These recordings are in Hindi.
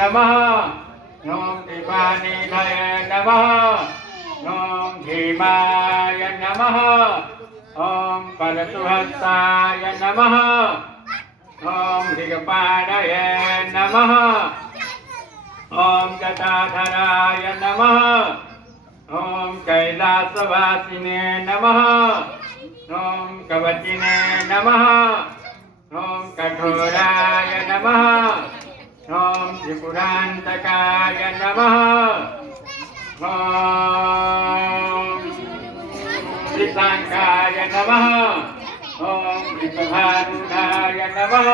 नमः ॐ दीपानिधये नमः ॐ भीमाय नमः ॐ परशुहस्ताय नमः ॐ ऋगपाणये नमः ॐ जटाधराय नमः ॐ कैलासवासिने नमः ॐ कवचिने नमः ॐ कठोराय नमः ॐ त्रिपुरान्तकाय नमः ॐ त्रिशाङ्काय नमः ॐ त्रिसभारूढाय नमः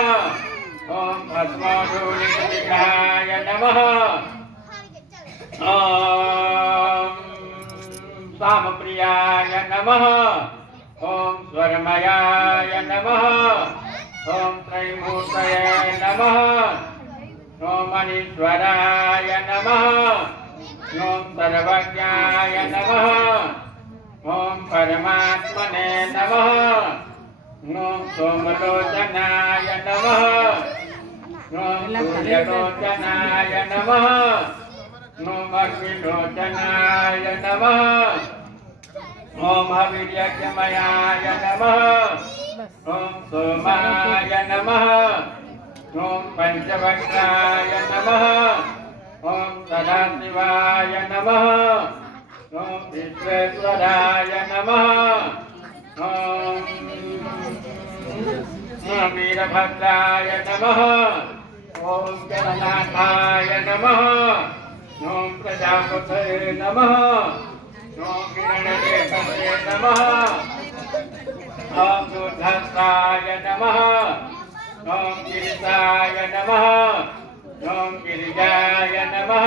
ॐ भस्मोऽधूलिकविग्रहाय नमः ॐ सामप्रियाय नमः ॐ स्वरमयाय नमः ॐ त्रैमूर्तये नमः ॐ मणीश्वराय नमः ॐ सर्वज्ञाय नमः ॐ परमात्मने नमः ॐ सोमलोचनाय नमः ॐ सूर्यलोचनाय नमः ॐ अग्निलोचनाय नमः ॐ हविर्यज्ञमयाय नमः ॐ सोमाय नमः ॐ पंचवक्त्राय नमः ॐ सदाशिवाय नमः ॐ विश्वेश्वराय नमः ॐ वीरभद्राय नमः ॐ जगन्नाथाय नमः ॐ प्रजापतये नमः ॐ हिरण्यकेतवे नमः ॐ दूर्धस्थाय नमः ॐ गिरिशाय नमः ॐ गिरिजाय नमः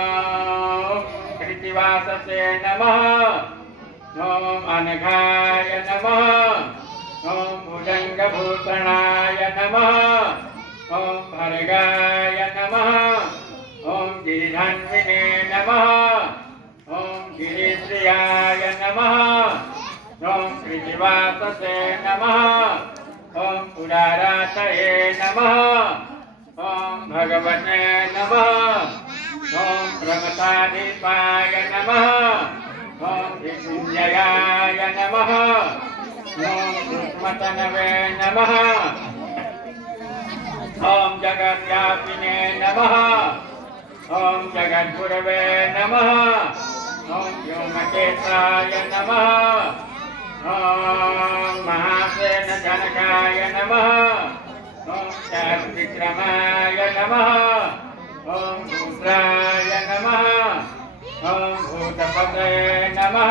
ॐ कृत्तिवाससे नमः ॐ अनघाय नमः ॐ भुजङ्गभूषणाय नमः ॐ भर्गाय नमः ॐ गिरिधन्विने नमः ॐ गिरिश्रियाय नमः ॐ कृत्तिवाससे नमः ॐ पुरारातये नमः ॐ भगवते नमः ॐ प्रमथाधिपाय नमः ॐ मृत्युञ्जयाय नमः ॐ सूक्ष्मतनवे नमः ॐ जगद्व्यापिने नमः ॐ जगद्गुरवे नमः ॐ व्योमकेशाय नमः ॐ महासेनजनकाय नमः ॐ चारुविक्रमाय नमः ॐ रुद्राय नमः ॐ भूतपतये नमः